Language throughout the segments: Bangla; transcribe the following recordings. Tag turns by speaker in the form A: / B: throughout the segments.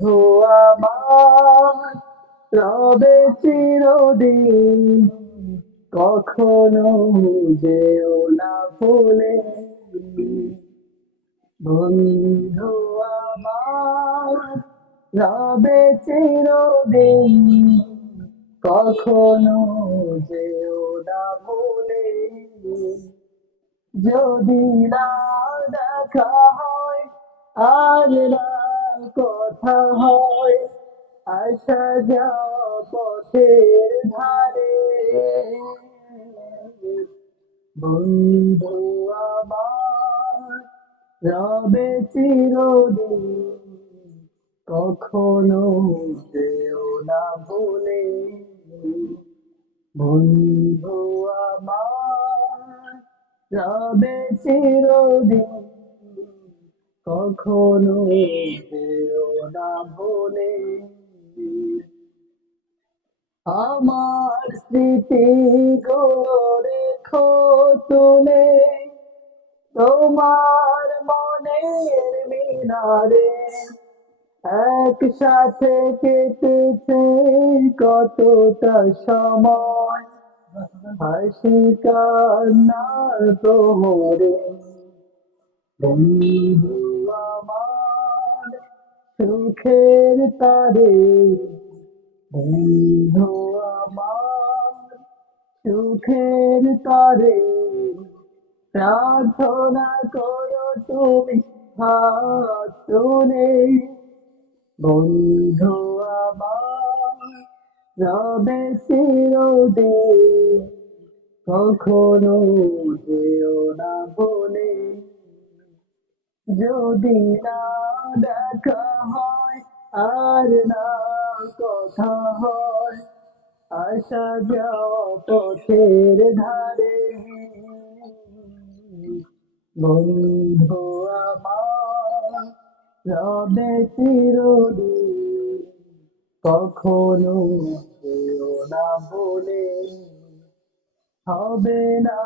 A: বন্ধু আমার চিরদিন কখনো যেও না ভুলে। বন্ধু আমার রবে চিরদিন কখনো যেও না ভুলে। যদি না দেখা হয়, আর না কথা হয় আসা যাওয়া পথের ধারে। বন্ধু আমার, রবে চিরদিন কখনো যেও না ভুলে বন্ধু আমার, রবে চিরদিন কখনো না ভুলে। আমার স্মৃতি রেখো তুলে তোমার মনের মিনারে একসাথে কেটেছে কতটা সময়। হাসি কান্নার প্রহরে বন্ধু সুখের তারে বন্ধু আমার। সুখের তারে প্রার্থনা করো তুমি, হাত তুলে। বন্ধু আমার, রবে চিরদিন কখনো যেও না বলে। যদি না দেখা হয়, আর না কথা হয়। আসা যাওয়া পথের ধারে। বন্ধু আমার, রবে চিরদিন কখনো যেও না বলে। হবে না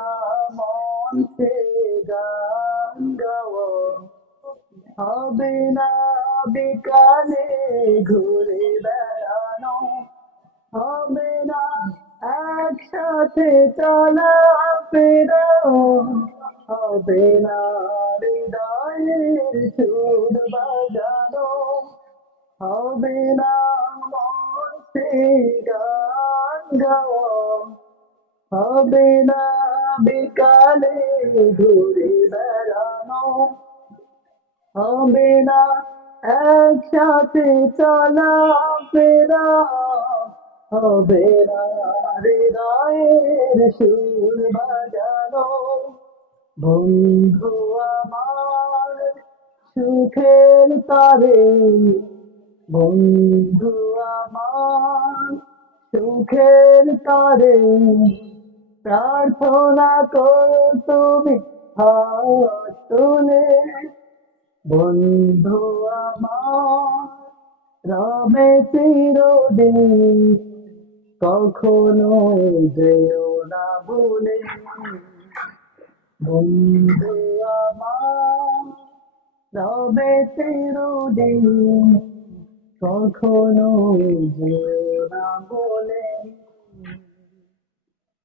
A: মন গান গাওয়া হবে না বিকালে ঘুরে বেড়ানো। হবে না একসাথে চলা ফেরা হবে না হৃদয়ের সুর বাজানো। হবে না মন গান গাওয়া। হবে না বিকালে ঘুরে বেড়ানো। হবে না, একসাথে চলা ফেরা। হবে না হৃদয়ের সুর বাজানো। বন্ধু আমার, সুখের তারে। বন্ধু আমার, সুখের তারে। প্রার্থনা করো তুমি, হাত তুলে। বন্ধু আমার রবে চিরদিন কখনো যেও না বলে। বন্ধু আমার রবে চিরদিন কখনো যেও না বলে।